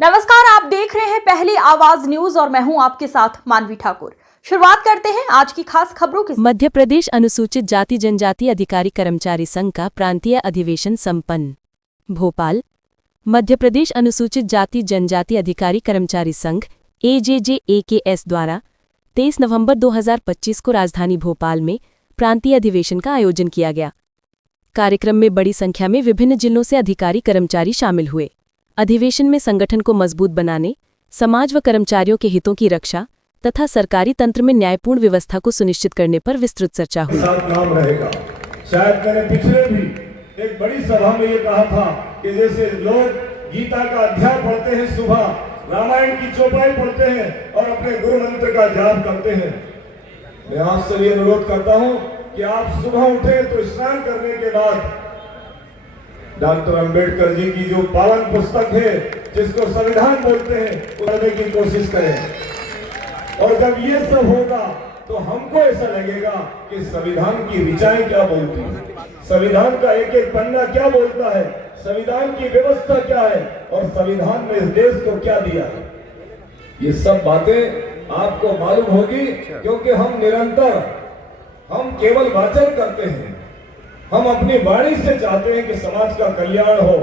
नमस्कार, आप देख रहे हैं पहली आवाज न्यूज और मैं हूं आपके साथ मानवी ठाकुर। शुरुआत करते हैं आज की खास खबरों के। मध्य प्रदेश अनुसूचित जाति जनजाति अधिकारी कर्मचारी संघ का प्रांतीय अधिवेशन संपन्न। भोपाल। मध्य प्रदेश अनुसूचित जाति जनजाति अधिकारी कर्मचारी संघ AJJAKS द्वारा 23 नवंबर 2025 को राजधानी भोपाल में प्रांतीय अधिवेशन का आयोजन किया गया। कार्यक्रम में बड़ी संख्या में विभिन्न जिलों से अधिकारी कर्मचारी शामिल हुए। अधिवेशन में संगठन को मजबूत बनाने, समाज व कर्मचारियों के हितों की रक्षा तथा सरकारी तंत्र में न्यायपूर्ण व्यवस्था को सुनिश्चित करने पर विस्तृत चर्चा हुई। नाम रहेगा। शायद मैंने पिछले भी एक बड़ी सभा में ये कहा था कि जैसे लोग गीता का अध्याय पढ़ते हैं, सुबह रामायण की चौपाई पढ़ते हैं और अपने गुरु मंत्र का जाप करते हैं, मैं आपसे भी अनुरोध करता हूं कि आप सुबह उठे तो स्नान करने के बाद डॉक्टर अंबेडकर जी की जो पावन पुस्तक है, जिसको संविधान बोलते हैं, पढ़ने की कोशिश करें। और जब ये सब होगा तो हमको ऐसा लगेगा कि संविधान की ऋचाएं क्या बोलती है, संविधान का एक एक पन्ना क्या बोलता है, संविधान की व्यवस्था क्या है और संविधान ने इस देश को क्या दिया है। ये सब बातें आपको मालूम होगी, क्योंकि हम निरंतर केवल वाचन करते हैं, हम अपनी वाणी से चाहते हैं कि समाज का कल्याण हो।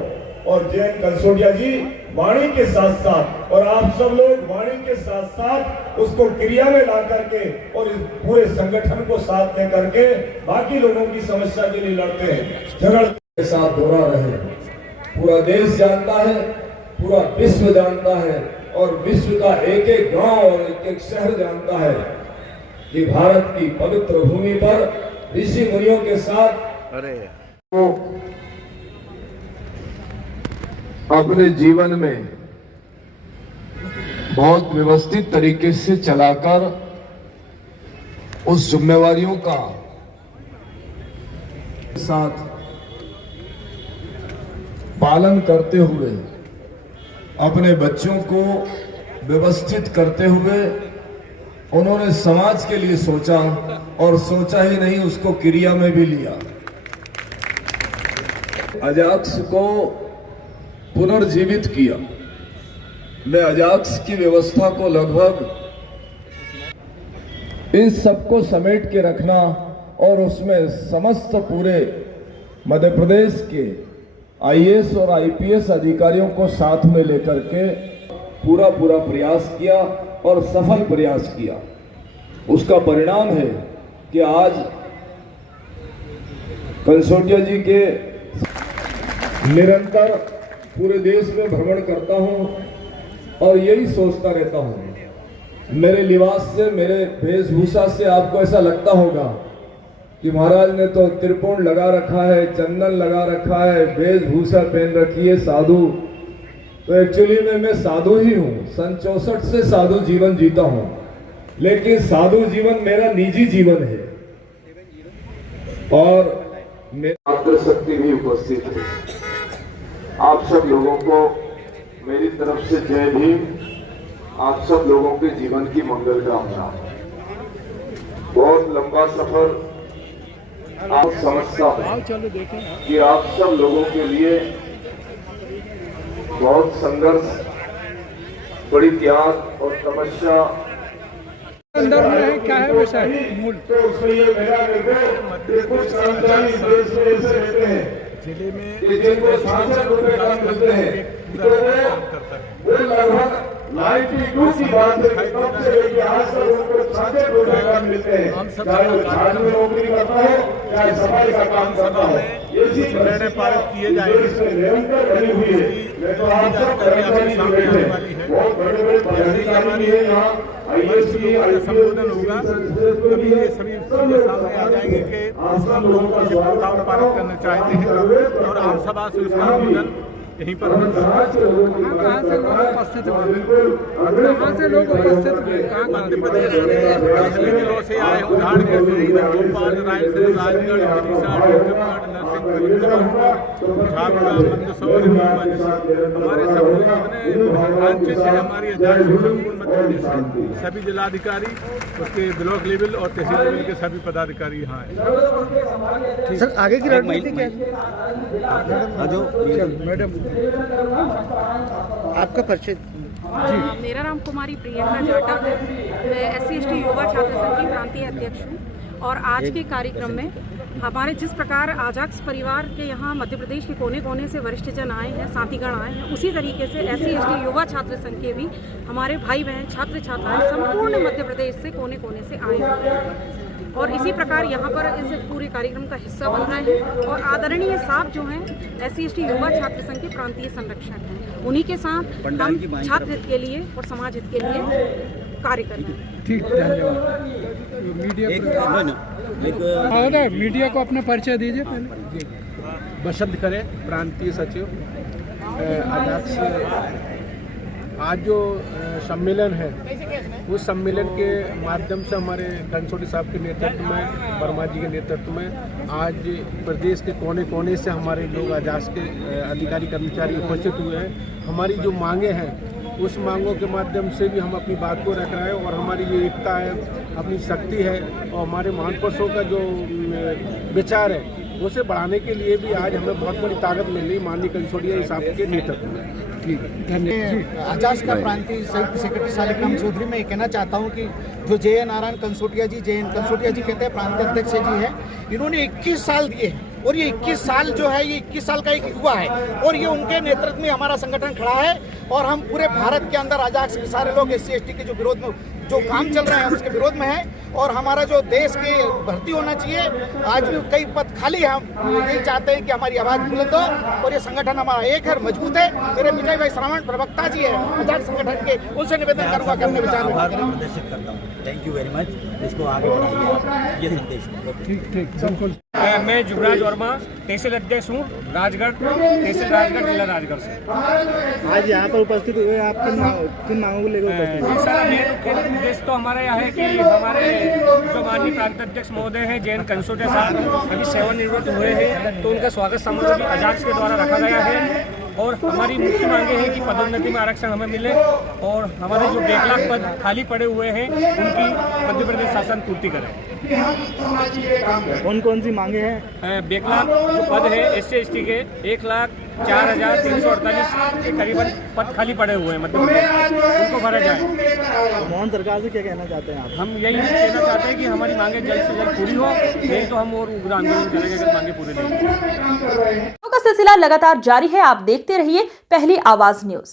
और जैन कंसोटिया जी वाणी के साथ साथ और आप सब लोग वाणी के साथ साथ उसको क्रिया में ला करके और इस पूरे संगठन को साथ में करके बाकी लोगों की समस्या के लिए लड़ते हैं। झगड़ के साथ दोहरा रहे, पूरा देश जानता है, पूरा विश्व जानता है और विश्व का एक एक गांव और एक एक शहर जानता है कि भारत की पवित्र भूमि पर ऋषि मुनियों के साथ वो अपने जीवन में बहुत व्यवस्थित तरीके से चलाकर उस जिम्मेवारियों का साथ पालन करते हुए अपने बच्चों को व्यवस्थित करते हुए उन्होंने समाज के लिए सोचा और सोचा ही नहीं, उसको क्रिया में भी लिया। अजाक्स को पुनर्जीवित किया। मैं अजाक्स की व्यवस्था को लगभग इन सबको समेट के रखना और उसमें समस्त पूरे मध्य प्रदेश के IAS और IPS अधिकारियों को साथ में लेकर के पूरा प्रयास किया और सफल प्रयास किया। उसका परिणाम है कि आज कंसोटिया जी के निरंतर पूरे देश में भ्रमण करता हूं और यही सोचता रहता हूं। मेरे लिबास से, मेरे वेशभूषा से आपको ऐसा लगता होगा कि महाराज ने तो त्रिपुण लगा रखा है, चंदन लगा रखा है, वेशभूषा पहन रखी है, साधु। तो एक्चुअली में मैं साधु ही हूं। सन 64 से साधु जीवन जीता हूं, लेकिन साधु जीवन मेरा निजी जीवन है। और मेरी शक्ति भी उपस्थित है। आप सब लोगों को मेरी तरफ से जय भीम। आप सब लोगों के जीवन की मंगल कामना। बहुत लंबा सफर आप समझता हूं कि आप सब लोगों के लिए बहुत संघर्ष, बड़ी त्याग और तपस्या अंदर में क्या है वैसा मूल। तो उसमें ये मेरा कुछ कर्मचारी देश में ऐसे रहते हैं जिले में जिनको 66 रुपए काम मिलते हैं, तो वो लगभग 92 की बात है, तब से लेकर आज तक उनको 66 रुपए काम मिलते हैं, चाहे वो झाड़ में नौकरी करता हो, चाहे सफाई का काम करता हो। ये चीज पारित किए जाएंगे, निरंतर बनी हुई है। मैं तो आप सब कर्मचारी जो बैठे बहुत बड़े बड़े पदाधिकारी भी है यहाँ, IAS की संबोधन होगा, तभी ये सभी चीजें सामने आ जाएंगे कि आप सब लोगों को ये प्रस्ताव पारित करना चाहते हैं और आप सभा से उसका अनुमोदन यहीं पर कहाँ से लोग उपस्थित हुए? मध्य प्रदेश के जिलों से आए, उदाहरण के भोपाल, रायसेन, राजगढ़, विदिशा, टीकमगढ़, नरसिंहपुर, झाबुआ, मंदसौर, हमारे सब जितने ब्रांचेस हैं हमारी संपूर्ण मध्य प्रदेश के सभी जिलाधिकारी, उसके ब्लॉक लेवल और तहसील लेवल के सभी पदाधिकारी यहाँ हैं। सर आगे की रणनीति क्या है? मैडम आपका परिचय। मेरा नाम कुमारी प्रियंका जाटा है। मैं SC/ST युवा छात्र संघ की प्रांतीय अध्यक्ष हूँ और आज के कार्यक्रम में हमारे जिस प्रकार आजाक्स परिवार के यहाँ मध्य प्रदेश के कोने कोने से वरिष्ठजन आए हैं, साथीगण आए हैं, उसी तरीके से SC/ST युवा छात्र संघ के भी हमारे भाई बहन छात्र छात्राएं संपूर्ण मध्य प्रदेश से कोने कोने से आए हैं और इसी प्रकार यहाँ पर इस पूरे कार्यक्रम का हिस्सा बन रहे हैं। और आदरणीय साहब जो हैं SC/ST युवा छात्र संघ के प्रांतीय संरक्षक हैं, उन्हीं के साथ हम छात्र हित के लिए और समाज हित के लिए कार्य करें। ठीक, धन्यवाद। मीडिया को अपना परिचय दीजिए पहले। बसंत खरे, प्रांतीय सचिव अजाक्स। आज जो सम्मेलन है उस सम्मेलन के माध्यम से हमारे कंसोटी साहब के नेतृत्व में, वर्मा जी के नेतृत्व में आज प्रदेश के कोने कोने से हमारे लोग अजाक्स के अधिकारी कर्मचारी उपस्थित हुए हैं। हमारी जो मांगे हैं उस मांगों के माध्यम से भी हम अपनी बात को रख रहे हैं और हमारी ये एकता है, अपनी शक्ति है और हमारे महापुरुषों का जो विचार है उसे बढ़ाने के लिए भी आज हमें बहुत बड़ी ताकत मिल रही माननीय कंसोटिया साहब के नेतृत्व में। ठीक, धन्यवाद। अजाक्स का प्रांतीय संयुक्त सेक्रेटरी शालिग्राम चौधरी, मैं ये कहना चाहता हूँ कि जो JN नारायण कंसोटिया जी कहते हैं प्रांतीय अध्यक्ष जी हैं, इन्होंने 21 साल दिए हैं और ये 21 साल जो है ये 21 साल का एक युवा है और ये उनके नेतृत्व में हमारा संगठन खड़ा है और हम पूरे भारत के अंदर अजाक्स के सारे लोग SC/ST के जो विरोध में जो काम चल रहे हैं उसके विरोध में है और हमारा जो देश के भर्ती होना चाहिए, आज भी कई पद खाली है। हम यही चाहते हैं कि हमारी आवाज़ बुलंद हो और ये संगठन हमारा एक है, मजबूत है। मेरे विजय भाई श्रावण प्रवक्ता जी है अजाक्स संगठन के, उनसे निवेदन करूँगा कि अपने विचार प्रदर्शित करता हूँ। थैंक यू वेरी मच, इसको आगे बढ़ाइए, ये संदेश। ठीक। मैं युवराज वर्मा, तहसील अध्यक्ष हूँ, राजगढ़, तहसील राजगढ़, जिला राजगढ़ से। आज यहाँ पर उपस्थित हुए आप किन मांगों को लेकर उपस्थित हैं? सर, मेन उद्देश्य तो हमारा यह है कि हमारे जो माननीय प्रांत अध्यक्ष महोदय हैं JN कंसोटिया साहब अभी सेवानिवृत्त हुए हैं, तो उनका स्वागत समारोह भी अजाक्स के द्वारा रखा गया है और हमारी मुख्य मांगे हैं कि पदोन्नति में आरक्षण हमें मिले और हमारे जो बैकलॉग पद खाली पड़े हुए हैं उनकी मध्य प्रदेश शासन पूर्ति करे। कौन सी मांगे हैं? बैकलॉग जो पद है SC/ST के 1,04,348 के करीबन पद खाली पड़े हुए हैं मध्य प्रदेश, उनको भरा जाए। मोहन सरकार से क्या कहना चाहते हैं आप? हम यही कहना चाहते हैं कि हमारी मांगे जल्द से जल्द पूरी हो, नहीं तो हम और उग्र आंदोलन करेंगे अगर मांगे पूरी नहीं। का सिलसिला लगातार जारी है, आप देखते रहिए पहली आवाज न्यूज।